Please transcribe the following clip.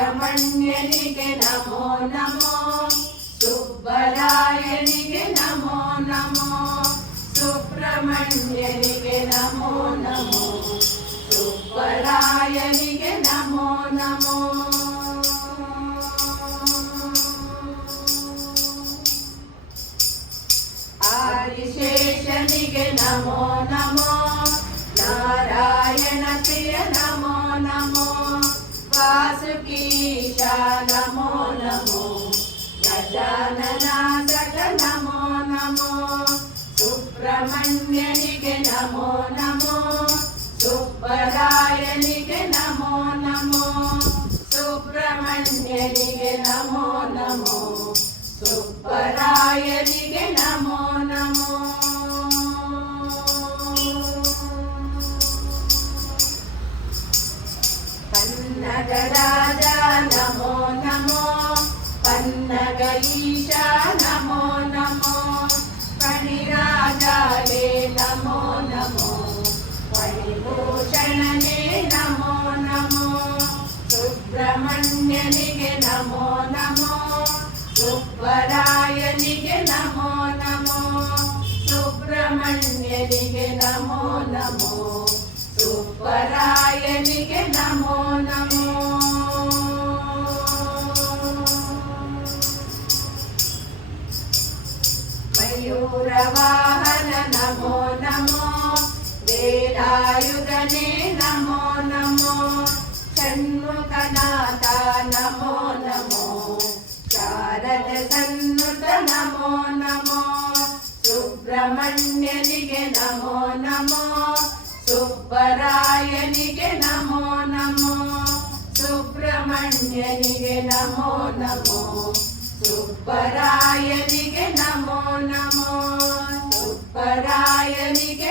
ಸುಬ್ರಹ್ಮಣ್ಯನಿಗೆ ನಮೋ ನಮೋ ಸುಬ್ಬರಾಯನಿಗೆ ನಮೋ ನಮೋ ಸುಬ್ರಹ್ಮಣ್ಯನಿಗೆ ನಮೋ ನಮೋ ಸುಬ್ಬರಾಯನಿಗೆ ನಮೋ ನಮೋ ಆದಿಶೇಷನಿಗೆ ನಮೋ ನಮೋ Narayana ಪ್ರಿಯ ನಮೋ ನಮೋ ವಾಸುಕೀಶ ನಮೋ ನಮೋ Gajanana ಸಕ ನಮೋ ನಮೋ ಸುಬ್ರಹ್ಮಣ್ಯನಿಗೆ ನಮೋ ನಮೋ ಸುಬ್ಬರಾಯನಿಗೆ ನಮೋ ನಮೋ ಸುಬ್ರಹ್ಮಣ್ಯನಿಗೆ ನಮೋ ನಮೋ ಸುಬ್ಬರಾಯನಿಗೆ ನಮೋ ನಮೋ ಪನ್ನಗರಾಜ ನಮೋ ನಮೋ ಪನ್ನಗ ಈಶ ನಮೋ ನಮೋ ಫಣಿರಾಜಾಲೇ ನಮೋ ನಮೋ ಫಣಿಭೂಷಣನೇ ನಮೋ ನಮೋ ಸುಬ್ರಹ್ಮಣ್ಯನಿಗೆ ನಮೋ ನಮೋ ಸುಬ್ಬರಾಯನಿಗೆ ನಮೋ ನಮೋ ಸುಬ್ರಹ್ಮಣ್ಯನಿಗೆ ನಮೋ ನಮೋ ಸುಬ್ಬರಾಯನಿಗೆ ನಮೋ ನಮೋ ಮಯೂರವಾಹನ ನಮೋ ನಮೋ ವೇಲಾಯುಧನೇ ನಮೋ ನಮೋ ಷಣ್ಮುಖನಾಥ ನಮೋ ನಮೋ Sharada ಸನ್ನುತ ನಮೋ ನಮೋ ಸುಬ್ರಹ್ಮಣ್ಯನಿಗೆ ನಮೋ ನಮೋ ಸುಬ್ಬರಾಯನಿಗೆ ನಮೋ ನಮೋ ಸುಬ್ರಹ್ಮಣ್ಯನಿಗೆ ನಮೋ ನಮೋ ಸುಬ್ಬರಾಯನಿಗೆ ನಮೋ ನಮೋ ಸುಬ್ಬರಾಯನಿಗೆ